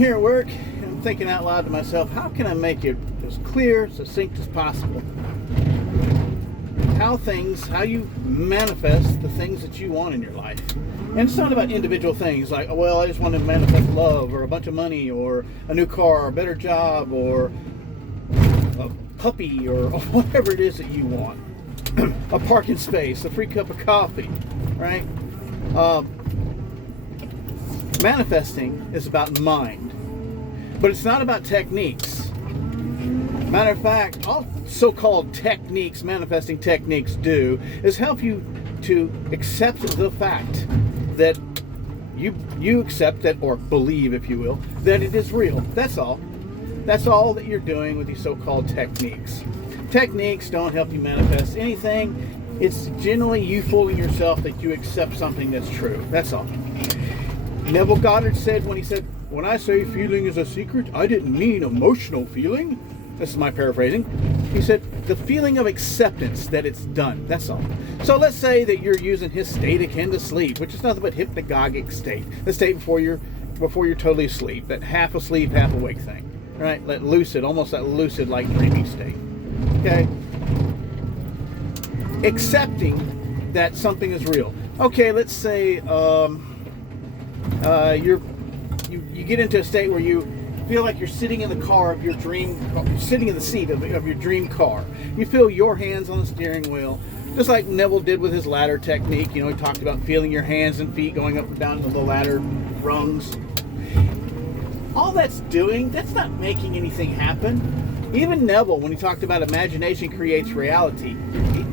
here at work and I'm thinking out loud to myself, how can I make it as clear, succinct as possible? How you manifest the things that you want in your life. And it's not about individual things like, well, I just want to manifest love or a bunch of money or a new car or a better job or a puppy or whatever it is that you want. A parking space, a free cup of coffee, right? Manifesting is about mind, but it's not about techniques. Matter of fact, all so-called techniques, manifesting techniques do, is help you to accept the fact that you accept that, or believe, if you will, that it is real. That's all. That's all that you're doing with these so-called techniques. Techniques don't help you manifest anything. It's generally you fooling yourself that you accept something that's true. That's all. Neville Goddard said when I say feeling is a secret, I didn't mean emotional feeling. This is my paraphrasing. He said, the feeling of acceptance that it's done. That's all. So let's say that you're using his state akin to sleep, which is nothing but hypnagogic state. The state before you're totally asleep. That half asleep, half awake thing. Right? That lucid, almost that lucid like dreaming state. Okay? Accepting that something is real. Okay, let's say you get into a state where you feel like you're sitting in the car of your dream, sitting in the seat of your dream car. You feel your hands on the steering wheel, just like Neville did with his ladder technique. You know, he talked about feeling your hands and feet going up and down the ladder rungs. All that's doing, that's not making anything happen. Even Neville, when he talked about imagination creates reality,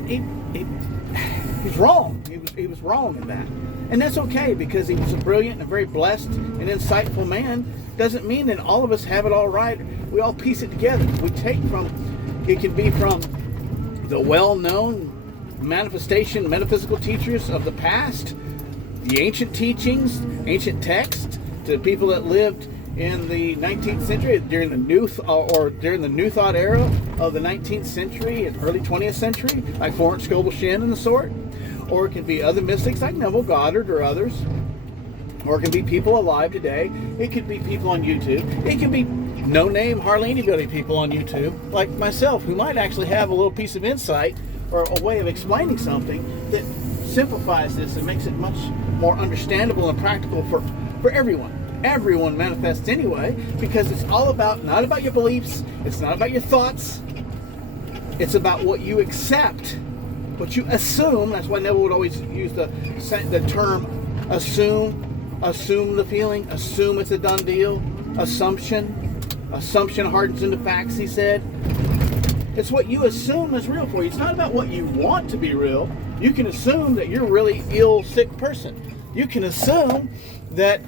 he's wrong. He was wrong in that. And that's okay, because he was a brilliant and very blessed and insightful man. Doesn't mean that all of us have it all right. We all piece it together. We take it can be from the well-known metaphysical teachers of the past, the ancient teachings, ancient texts, to people that lived in the 19th century, during the New Thought era of the 19th century and early 20th century, like Florence Scovel Shinn and the sort. Or it can be other mystics like Neville Goddard or others. Or it can be people alive today. It could be people on YouTube. It can be no-name, hardly anybody people on YouTube, like myself, who might actually have a little piece of insight or a way of explaining something that simplifies this and makes it much more understandable and practical for everyone. Everyone manifests anyway, because it's all about, not about your beliefs, it's not about your thoughts, it's about what you accept, what you assume. That's why Neville would always use the term assume the feeling, assume it's a done deal, assumption hardens into facts, he said. It's what you assume is real for you. It's not about what you want to be real. You can assume that you're a really ill, sick person. You can assume that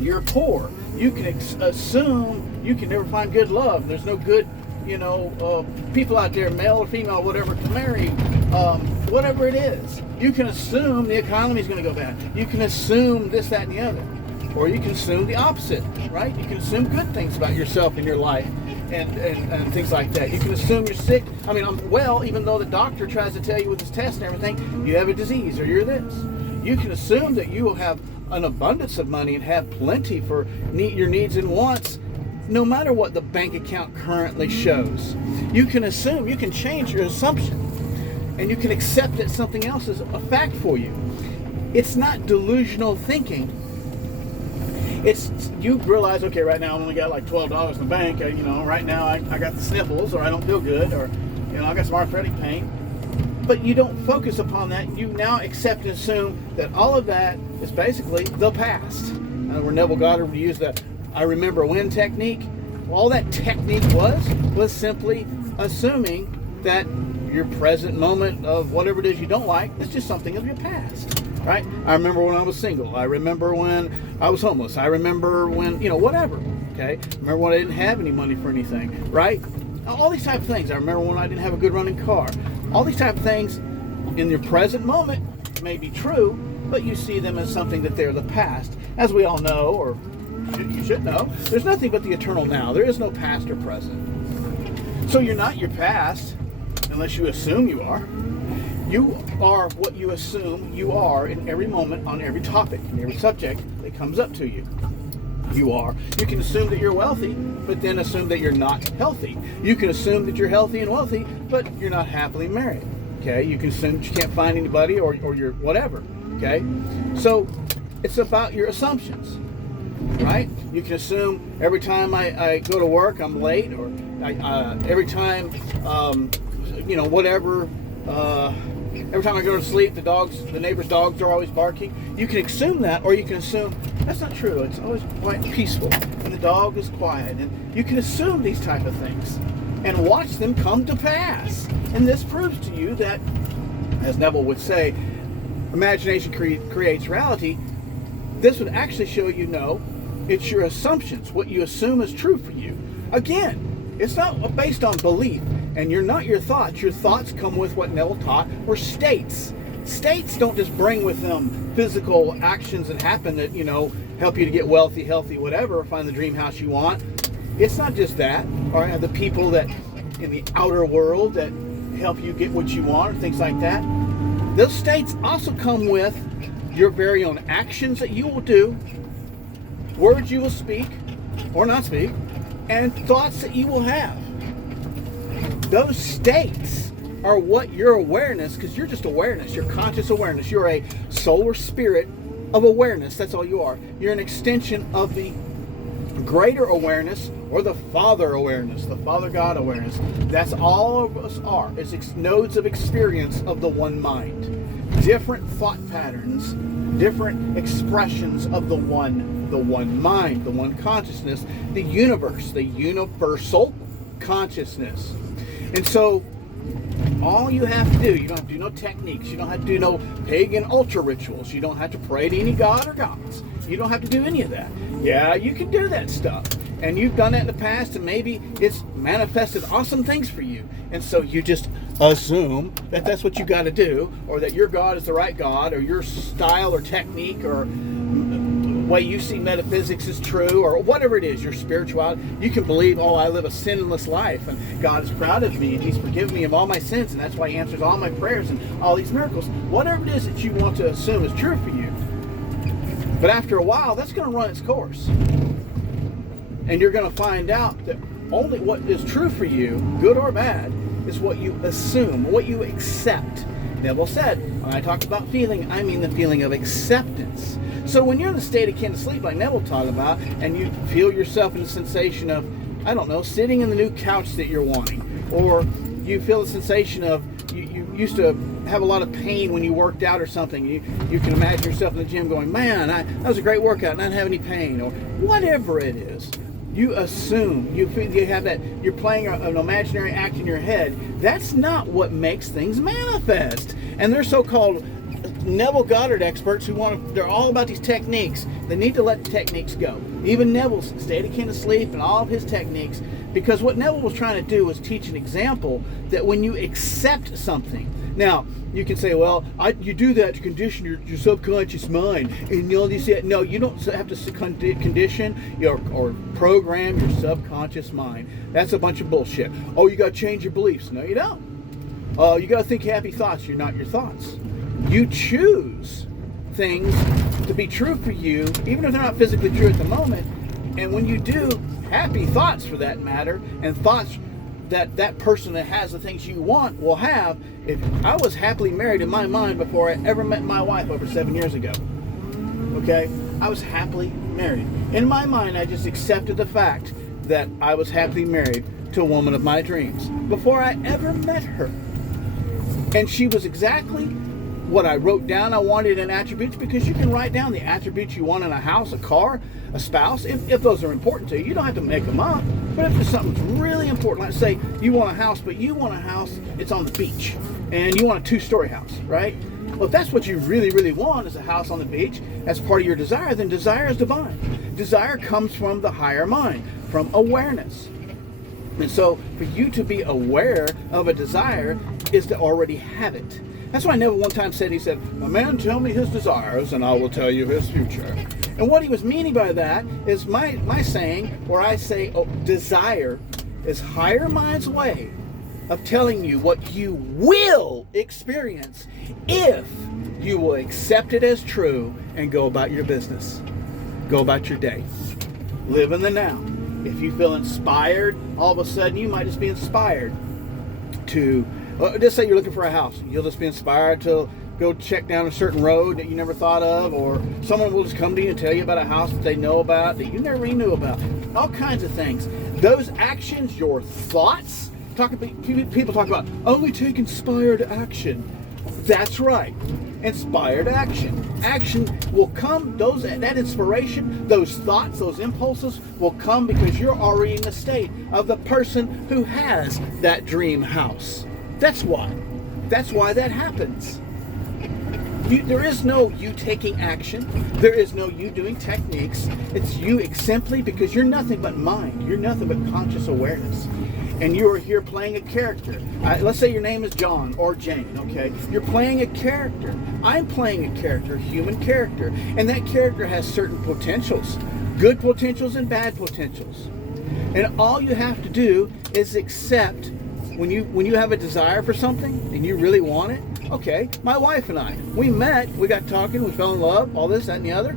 you're poor. You can assume you can never find good love. There's no good, people out there, male or female, whatever, to marry, whatever it is. You can assume the economy's going to go bad. You can assume this, that, and the other. Or you can assume the opposite, right? You can assume good things about yourself and your life and things like that. You can assume you're sick. I mean, I'm well, even though the doctor tries to tell you with his tests and everything, you have a disease or you're this. You can assume that you will have an abundance of money and have plenty for your needs and wants, no matter what the bank account currently shows. You can assume, you can change your assumption, and you can accept that something else is a fact for you. It's not delusional thinking. It's, you realize, okay, right now I only got like $12 in the bank, right now I got the sniffles, or I don't feel good, or, I got some arthritic pain. But you don't focus upon that. You now accept and assume that all of that is basically the past. Where Neville Goddard would use the I remember when technique. All that technique was simply assuming that your present moment of whatever it is you don't like is just something of your past, right? I remember when I was single. I remember when I was homeless. I remember when, whatever, okay? I remember when I didn't have any money for anything, right? All these type of things. I remember when I didn't have a good running car. All these type of things in your present moment may be true, but you see them as something that they're the past. As we all know, or you should know, there's nothing but the eternal now. There is no past or present. So you're not your past, unless you assume you are. You are what you assume you are in every moment, on every topic, in every subject that comes up to you. you are. You can assume that you're wealthy, but then assume that you're not healthy. You can assume that you're healthy and wealthy, but you're not happily married. Okay, you can assume that you can't find anybody or you're whatever. Okay, so it's about your assumptions, right? You can assume every time I go to work I'm late, or every time whatever. Every time I go to sleep, the neighbor's dogs are always barking. You can assume that, or you can assume that's not true. It's always quite peaceful, and the dog is quiet. And you can assume these type of things and watch them come to pass. And this proves to you that, as Neville would say, imagination creates reality. This would actually show you, no, it's your assumptions, what you assume is true for you. Again, it's not based on belief. And you're not your thoughts. Your thoughts come with what Neville taught, or states. States don't just bring with them physical actions that happen that, help you to get wealthy, healthy, whatever, find the dream house you want. It's not just that, or the people that in the outer world that help you get what you want, or things like that. Those states also come with your very own actions that you will do, words you will speak or not speak, and thoughts that you will have. Those states are what your awareness, because you're just awareness, you're conscious awareness. You're a solar spirit of awareness. That's all you are. You're an extension of the greater awareness, or the Father awareness, the Father God awareness. That's all of us are. It's nodes of experience of the one mind. Different thought patterns, different expressions of the one mind, the one consciousness, the universe, the universal consciousness. And so all you have to do, you don't have to do no techniques, you don't have to do no pagan ultra rituals, you don't have to pray to any god or gods, you don't have to do any of that. Yeah, you can do that stuff, and you've done that in the past, and maybe it's manifested awesome things for you, and so you just assume that that's what you got to do, or that your God is the right God, or your style or technique or way you see metaphysics is true, or whatever it is, your spirituality. You can believe, I live a sinless life, and God is proud of me, and He's forgiven me of all my sins, and that's why He answers all my prayers and all these miracles. Whatever it is that you want to assume is true for you. But after a while, that's going to run its course. And you're going to find out that only what is true for you, good or bad, is what you assume, what you accept. Neville said, when I talk about feeling, I mean the feeling of acceptance. So when you're in the state akin to sleep, like Neville talked about, and you feel yourself in the sensation of, sitting in the new couch that you're wanting, or you feel the sensation of, you used to have a lot of pain when you worked out or something. You can imagine yourself in the gym going, man, that was a great workout, and I didn't have any pain, or whatever it is. You assume, you have that, you're playing an imaginary act in your head. That's not what makes things manifest. And they're so-called Neville Goddard experts they're all about these techniques. They need to let the techniques go. Even Neville's state akin to sleep and all of his techniques, because what Neville was trying to do was teach an example that when you accept something. Now, you can say, you do that to condition your subconscious mind. And you say, no, you don't have to condition or program your subconscious mind. That's a bunch of bullshit. You got to change your beliefs. No, you don't. You got to think happy thoughts. You're not your thoughts. You choose things to be true for you, even if they're not physically true at the moment. And when you do, happy thoughts for that matter, and thoughts that person that has the things you want will have. If I was happily married in my mind before I ever met my wife over 7 years ago, okay, I was happily married. In my mind, I just accepted the fact that I was happily married to a woman of my dreams before I ever met her. And she was exactly what I wrote down I wanted in attributes, because you can write down the attributes you want in a house, a car, a spouse, if those are important to you. You don't have to make them up. But if there's something that's really important, like say you want a house, but you want a house, it's on the beach, and you want a 2-story house, right? Well, if that's what you really, really want, is a house on the beach, as part of your desire, then desire is divine. Desire comes from the higher mind, from awareness. And so for you to be aware of a desire is to already have it. That's why Neville one time said, he said, a man tell me his desires and I will tell you his future. And what he was meaning by that is my saying, where I say desire is higher mind's way of telling you what you will experience if you will accept it as true and go about your business. Go about your day. Live in the now. If you feel inspired, all of a sudden you might just be inspired to, just say you're looking for a house. You'll just be inspired to go check down a certain road that you never thought of, or someone will just come to you and tell you about a house that they know about that you never even knew about. All kinds of things. Those actions, your thoughts, people talk about only take inspired action. That's right. Inspired action. Action will come, that inspiration, those thoughts, those impulses will come because you're already in the state of the person who has that dream house. That's why. That's why that happens. There is no you taking action. There is no you doing techniques. It's you simply because you're nothing but mind. You're nothing but conscious awareness. And you are here playing a character. Let's say your name is John or Jane, okay? You're playing a character. I'm playing a character, a human character. And that character has certain potentials. Good potentials and bad potentials. And all you have to do is accept when you have a desire for something and you really want it. Okay, my wife and I, we met, we got talking, we fell in love, all this, that, and the other.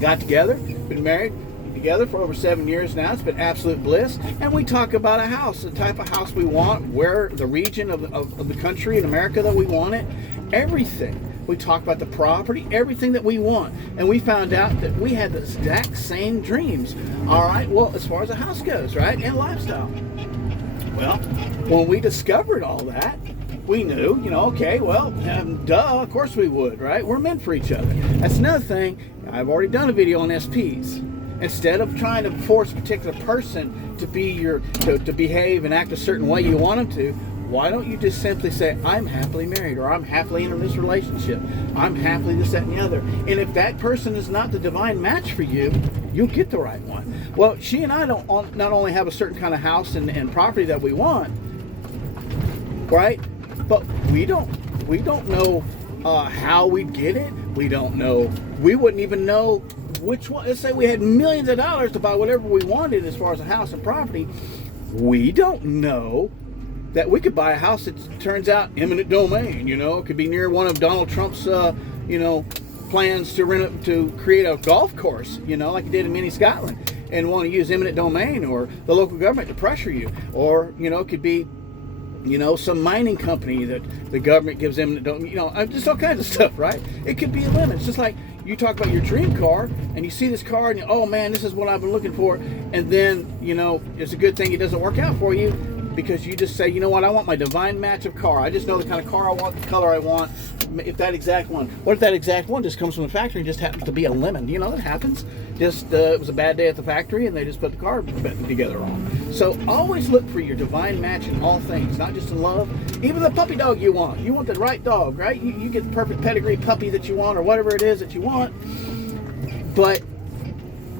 Got together, been married together for over 7 years now. It's been absolute bliss. And we talk about a house, the type of house we want, where the region of the country in America that we want it, everything. We talk about the property, everything that we want. And we found out that we had the exact same dreams. All right, well, as far as a house goes, right, and lifestyle. Well, when we discovered all that, we knew, okay, well, duh, of course we would, right? We're meant for each other. That's another thing. I've already done a video on SPs. Instead of trying to force a particular person to behave and act a certain way you want them to, why don't you just simply say, I'm happily married, or I'm happily in this relationship, I'm happily this, that, and the other. And if that person is not the divine match for you, you'll get the right one. Well, she and I don't not only have a certain kind of house and property that we want, right? But we don't know how we'd get it. We don't know. We wouldn't even know which one. Let's say we had millions of dollars to buy whatever we wanted as far as a house and property. We don't know that we could buy a house that turns out eminent domain. It could be near one of Donald Trump's, plans to create a golf course. Like he did in mini Scotland, and want to use eminent domain, or the local government to pressure you, or it could be some mining company that the government gives eminent domain. Just all kinds of stuff, right? It could be a limit. It's just like you talk about your dream car, and you see this car, and oh man, this is what I've been looking for, and then it's a good thing it doesn't work out for you, because you just say, you know what, I want my divine match of car. I just know the kind of car I want, the color I want, if that exact one. What if that exact one just comes from the factory and just happens to be a lemon? That happens. Just it was a bad day at the factory and they just put the car together wrong. So always look for your divine match in all things, not just in love. Even the puppy dog you want the right dog, right? You get the perfect pedigree puppy that you want, or whatever it is that you want, but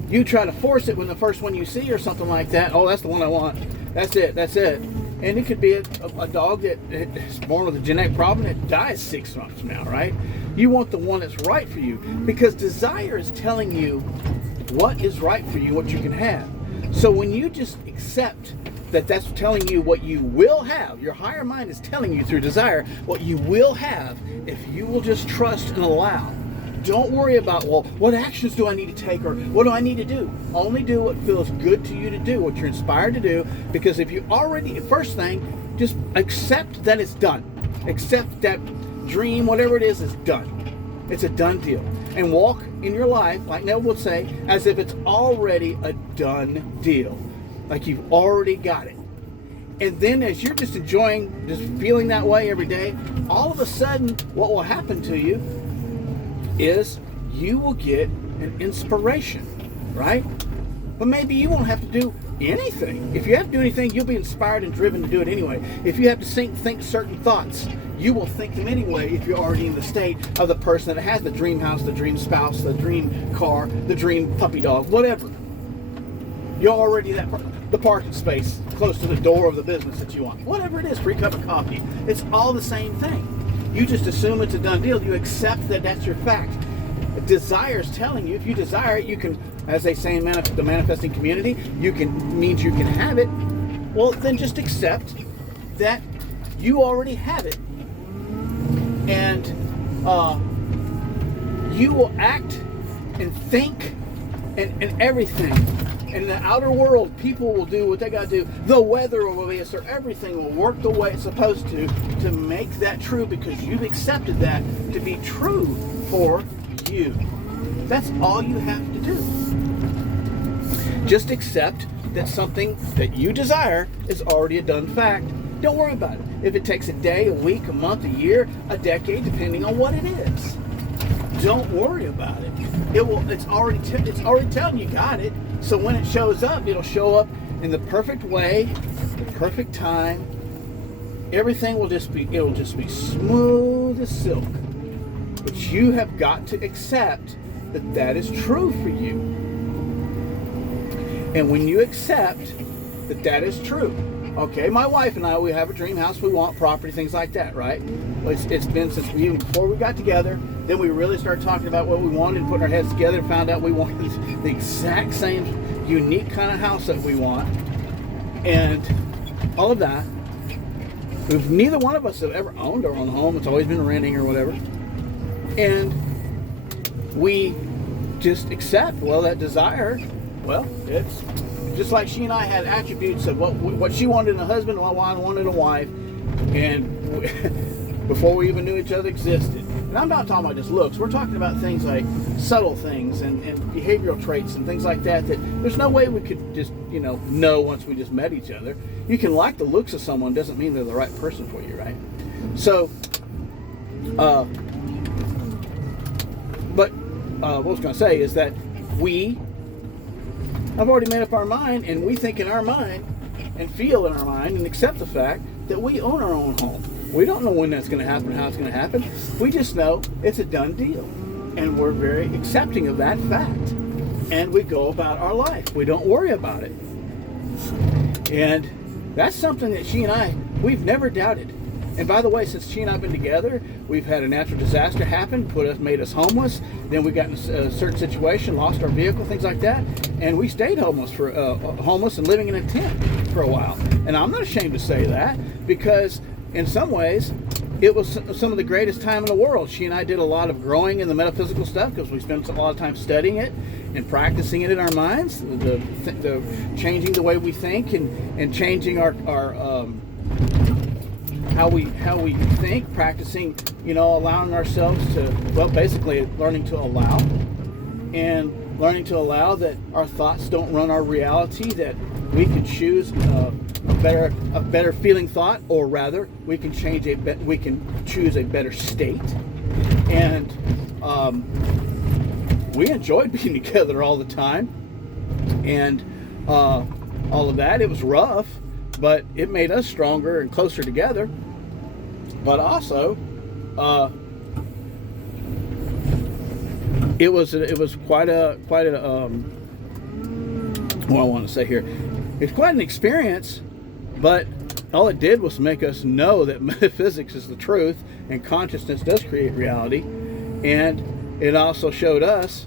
you try to force it when the first one you see or something like that, oh, that's the one I want. That's it. And it could be a dog that is born with a genetic problem that dies 6 months from now, right? You want the one that's right for you, because desire is telling you what is right for you, what you can have. So when you just accept that that's telling you what you will have, your higher mind is telling you through desire what you will have if you will just trust and allow. Don't worry about, well, what actions do I need to take, or what do I need to do? Only do what feels good to you to do, what you're inspired to do, because if you already, first thing, just accept that it's done. Accept that dream, whatever it is done. It's a done deal. And walk in your life, like Neville would say, as if it's already a done deal. Like you've already got it. And then as you're just enjoying, just feeling that way every day, all of a sudden, what will happen to you is you will get an inspiration, right? But maybe you won't have to do anything. If you have to do anything, you'll be inspired and driven to do it anyway. If you have to think certain thoughts, you will think them anyway if you're already in the state of the person that has the dream house, the dream spouse, the dream car, the dream puppy dog, whatever. You're already the parking space close to the door of the business that you want. Whatever it is, free cup of coffee. It's all the same thing. You just assume it's a done deal. You accept that that's your fact. Desire is telling you, if you desire it, you can, as they say in the manifesting community, means you can have it. Well, then just accept that you already have it. And you will act and think and everything. In the outer world, people will do what they got to do. The weather will be, so everything will work the way it's supposed to make that true, because you've accepted that to be true for you. That's all you have to do. Just accept that something that you desire is already a done fact. Don't worry about it. If it takes a day, a week, a month, a year, a decade, depending on what it is, don't worry about it. It's already telling you got it. So when it shows up, it'll show up in the perfect way, the perfect time. Everything it'll just be smooth as silk. But you have got to accept that that is true for you. And when you accept that that is true, okay, my wife and I, we have a dream house, we want property, things like that, right? It's been since even before we got together. Then we really started talking about what we wanted and putting our heads together and found out we wanted the exact same unique kind of house that we want. And all of that. Neither one of us have ever owned our own home. It's always been renting or whatever. And we just accept, well, that desire, well, it's just like she and I had attributes of what she wanted in a husband, what I wanted in a wife, and before we even knew each other existed. And I'm not talking about just looks. We're talking about things like subtle things and behavioral traits and things like that there's no way we could just, know once we just met each other. You can like the looks of someone, doesn't mean they're the right person for you, right? So, what I was going to say is that we have already made up our mind, and we think in our mind and feel in our mind and accept the fact that we own our own home. We don't know when that's going to happen, how it's going to happen. We just know it's a done deal. And we're very accepting of that fact. And we go about our life. We don't worry about it. And that's something that she and I, we've never doubted. And by the way, since she and I have been together, we've had a natural disaster happen, made us homeless. Then we got in a certain situation, lost our vehicle, things like that. And we stayed homeless and living in a tent for a while. And I'm not ashamed to say that, because in some ways, it was some of the greatest time in the world. She and I did a lot of growing in the metaphysical stuff because we spent a lot of time studying it and practicing it in our minds, the changing the way we think and changing our how we think, practicing, allowing ourselves to, basically learning to allow, and learning to allow that our thoughts don't run our reality, that we can choose a better feeling thought, or rather, we can choose a better state. And we enjoyed being together all the time, and all of that. It was rough, but it made us stronger and closer together. But also, it was quite a what I want to say here. It's quite an experience, but all it did was make us know that metaphysics is the truth and consciousness does create reality. And it also showed us,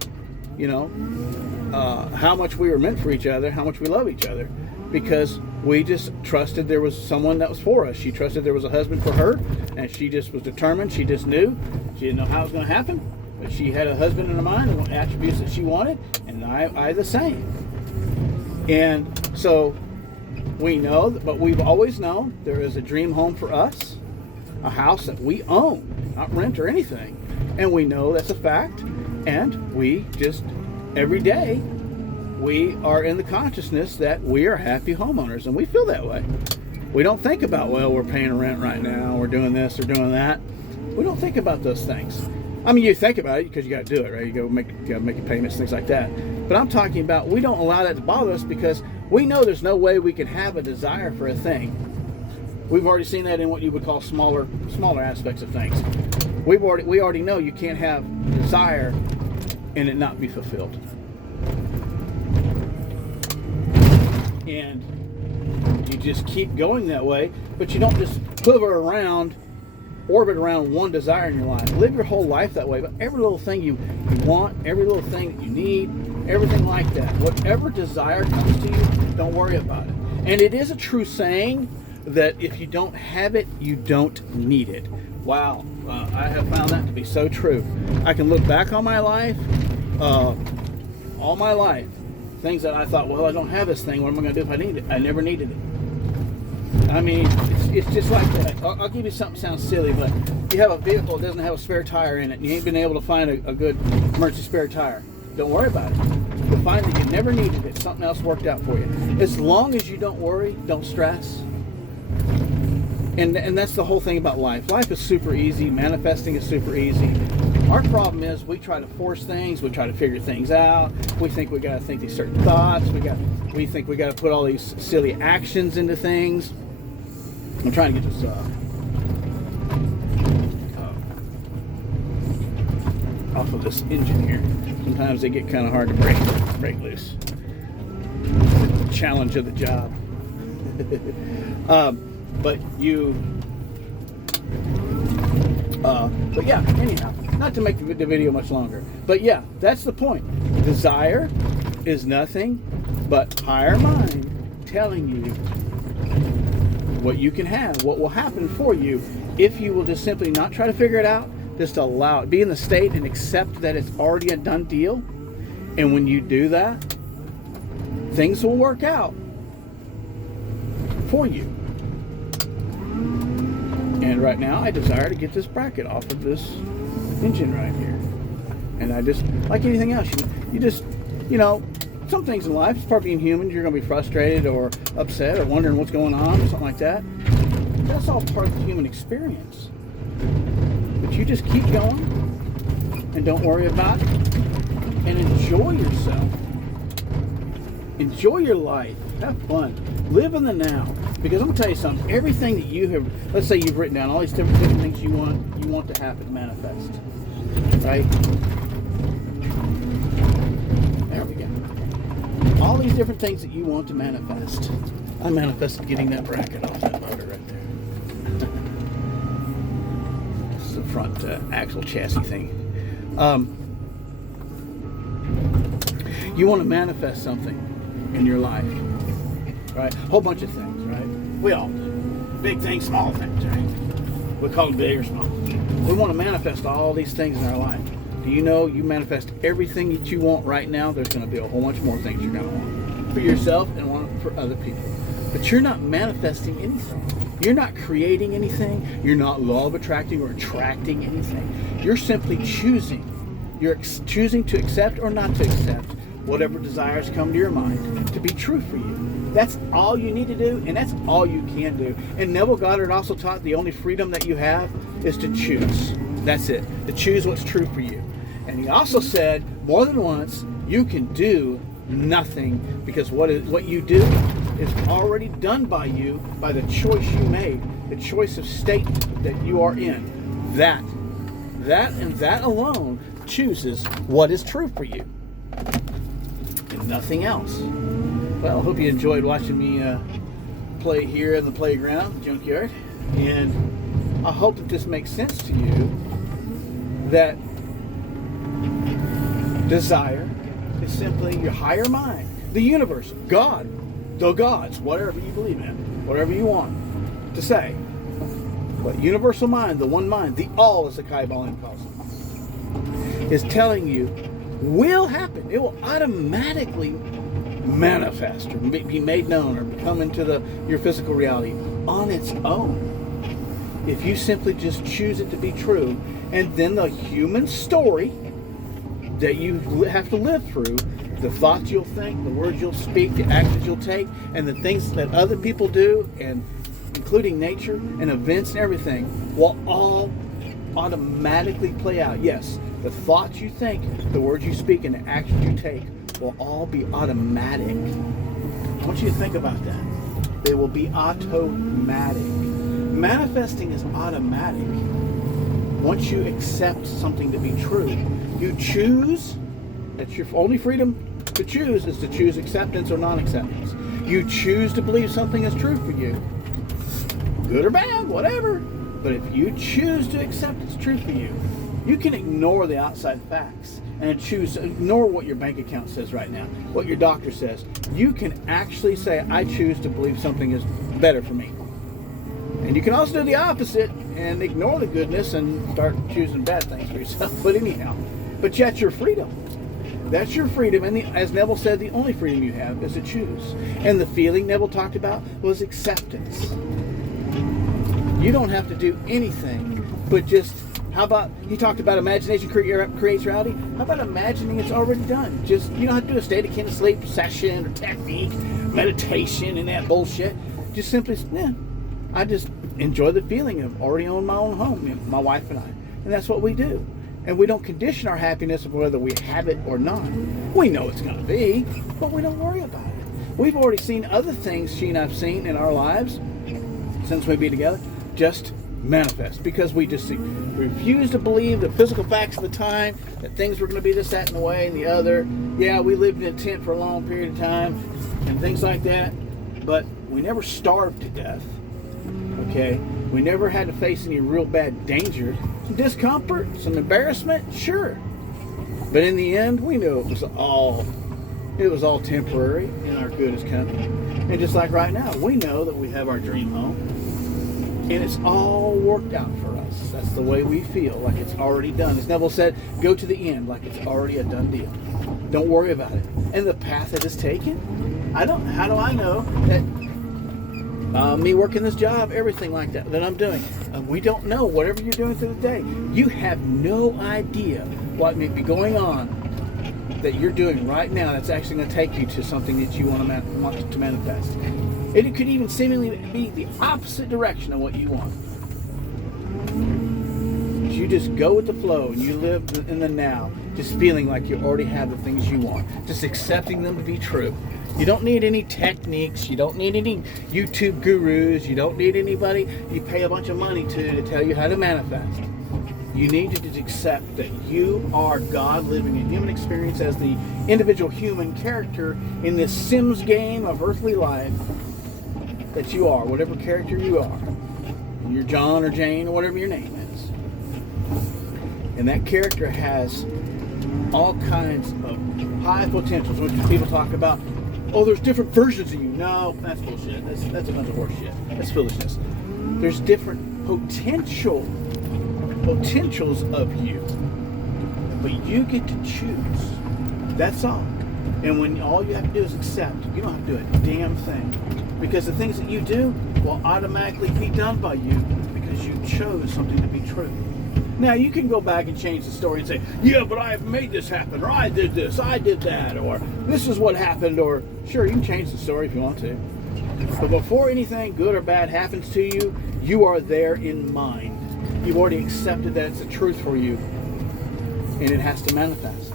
how much we were meant for each other, how much we love each other, because we just trusted there was someone that was for us. She trusted there was a husband for her, and she just was determined. She just knew. She didn't know how it was going to happen, but she had a husband in her mind and what attributes that she wanted, and I the same. And so we know, but we've always known there is a dream home for us, a house that we own, not rent or anything. And we know that's a fact. And we just, every day, we are in the consciousness that we are happy homeowners. And we feel that way. We don't think about, we're paying rent right now, we're doing this or doing that. We don't think about those things. I mean, you think about it because you got to do it, right? You gotta make your payments, things like that. But I'm talking about, we don't allow that to bother us because we know there's no way we can have a desire for a thing. We've already seen that in what you would call smaller aspects of things. We already know you can't have desire and it not be fulfilled. And you just keep going that way, but you don't just orbit around one desire in your life. Live your whole life that way, but every little thing you want, every little thing that you need, everything like that, whatever desire comes to you, don't worry about it. And it is a true saying that if you don't have it, you don't need it. Wow, I have found that to be so true. I can look back on my life, all my life, things that I thought, well, I don't have this thing. What am I going to do if I need it? I never needed it. I mean, it's just like that. I'll give you something that sounds silly, but you have a vehicle that doesn't have a spare tire in it, and you ain't been able to find a good emergency spare tire. Don't worry about it. You'll find that you never needed it. Something else worked out for you. As long as you don't worry, don't stress. And that's the whole thing about life. Life is super easy. Manifesting is super easy. Our problem is we try to force things. We try to figure things out. We think we got to think these certain thoughts. We think we got to put all these silly actions into things. I'm trying to get this off of this engine here. Sometimes they get kind of hard to break loose. It's the challenge of the job. But yeah, anyhow, not to make the video much longer, but yeah, that's the point. Desire is nothing but higher mind telling you what you can have, what will happen for you if you will just simply not try to figure it out, just allow it, be in the state and accept that it's already a done deal. And when you do that, things will work out for you. And right now, I desire to get this bracket off of this engine right here. And I just, like anything else, you just, some things in life, it's part of being human, you're going to be frustrated or upset or wondering what's going on or something like that. That's all part of the human experience. But you just keep going and don't worry about it and enjoy yourself. Enjoy your life. Have fun. Live in the now. Because I'm going to tell you something. Everything that you have, let's say you've written down all these different things you want to happen, manifest. Right? There we go. All these different things that you want to manifest. I manifested getting that bracket off that motor right there. This is the front axle chassis thing. You want to manifest something in your life, right? A whole bunch of things, right? We all do. Big things, small things, right? We call them big or small. We want to manifest all these things in our life. Do you know you manifest everything that you want right now, there's going to be a whole bunch more things you're going to want for yourself and want for other people. But you're not manifesting anything. You're not creating anything. You're not law of attracting or attracting anything. You're simply choosing. You're choosing to accept or not to accept whatever desires come to your mind to be true for you. That's all you need to do, and that's all you can do. And Neville Goddard also taught the only freedom that you have is to choose. That's it. To choose what's true for you. And he also said more than once, you can do nothing because what you do is already done by you by the choice you made, the choice of state that you are in. That and that alone chooses what is true for you. And nothing else. Well, I hope you enjoyed watching me play here in the playground, the junkyard. And I hope that this makes sense to you, that desire is simply your higher mind, the universe, God, the gods, whatever you believe in, whatever you want to say. But universal mind, the one mind, the all, as the Kybalion calls it, is telling you will happen. It will automatically manifest or be made known or come into your physical reality on its own. If you simply just choose it to be true, and then the human story that you have to live through, the thoughts you'll think, the words you'll speak, the actions you'll take, and the things that other people do, and including nature and events and everything, will all automatically play out. Yes, the thoughts you think, the words you speak, and the actions you take will all be automatic. I want you to think about that. They will be automatic. Manifesting is automatic. Once you accept something to be true, you choose. That's your only freedom to choose, is to choose acceptance or non-acceptance. You choose to believe something is true for you. Good or bad, whatever. But if you choose to accept it's true for you, you can ignore the outside facts and ignore what your bank account says right now, what your doctor says. You can actually say, I choose to believe something is better for me. And you can also do the opposite and ignore the goodness and start choosing bad things for yourself. But anyhow, but yet your freedom. That's your freedom, and as Neville said, the only freedom you have is to choose. And the feeling Neville talked about was acceptance. You don't have to do anything, but just, how about, he talked about imagination creates reality. How about imagining it's already done? Just, you don't have to do a state of sleep session or technique, meditation, and that bullshit. Just simply, I just enjoy the feeling of already own my own home, my wife and I. And that's what we do. And we don't condition our happiness of whether we have it or not. We know it's going to be, but we don't worry about it. We've already seen other things she and I've seen in our lives since we've been together just manifest, because we just refuse to believe the physical facts of the time, that things were going to be this, that, and the way, and the other. Yeah, we lived in a tent for a long period of time and things like that, but we never starved to death. Okay? We never had to face any real bad danger. Some discomfort, some embarrassment, sure. But in the end, we knew it was all temporary, and our good is coming. And just like right now, we know that we have our dream home, and it's all worked out for us. That's the way we feel, like it's already done. As Neville said, go to the end, like it's already a done deal. Don't worry about it. And the path that it's taken, how do I know that me working this job, everything like that I'm doing? We don't know. Whatever you're doing through the day, you have no idea what may be going on that you're doing right now that's actually going to take you to something that you want to manifest. And it could even seemingly be the opposite direction of what you want. You just go with the flow and you live in the now, just feeling like you already have the things you want, just accepting them to be true. You don't need any techniques. You don't need any YouTube gurus. You don't need anybody you pay a bunch of money to tell you how to manifest. You need to just accept that you are God living a human experience as the individual human character in this Sims game of earthly life that you are, whatever character you are. You're John or Jane or whatever your name is. And that character has all kinds of high potentials. When people talk about, oh, there's different versions of you. No, that's bullshit. That's a bunch of horse shit. That's foolishness. There's different potentials of you. But you get to choose. That's all. And when all you have to do is accept, you don't have to do a damn thing. Because the things that you do will automatically be done by you because you chose something to be true. Now, you can go back and change the story and say, yeah, but I have made this happen, or I did this, I did that, or this is what happened, or sure, you can change the story if you want to. But before anything good or bad happens to you, you are there in mind. You've already accepted that it's the truth for you, and it has to manifest.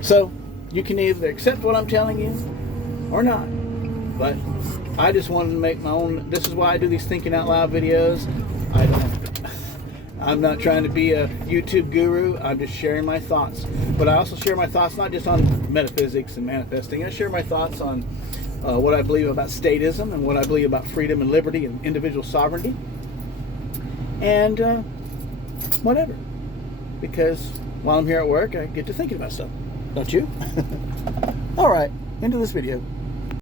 So, you can either accept what I'm telling you or not. But I just wanted to make my own. This is why I do these thinking out loud videos. I'm not trying to be a YouTube guru. I'm just sharing my thoughts. But I also share my thoughts not just on metaphysics and manifesting. I share my thoughts on what I believe about statism and what I believe about freedom and liberty and individual sovereignty. And whatever. Because while I'm here at work, I get to thinking about stuff. Don't you? All right. Into this video.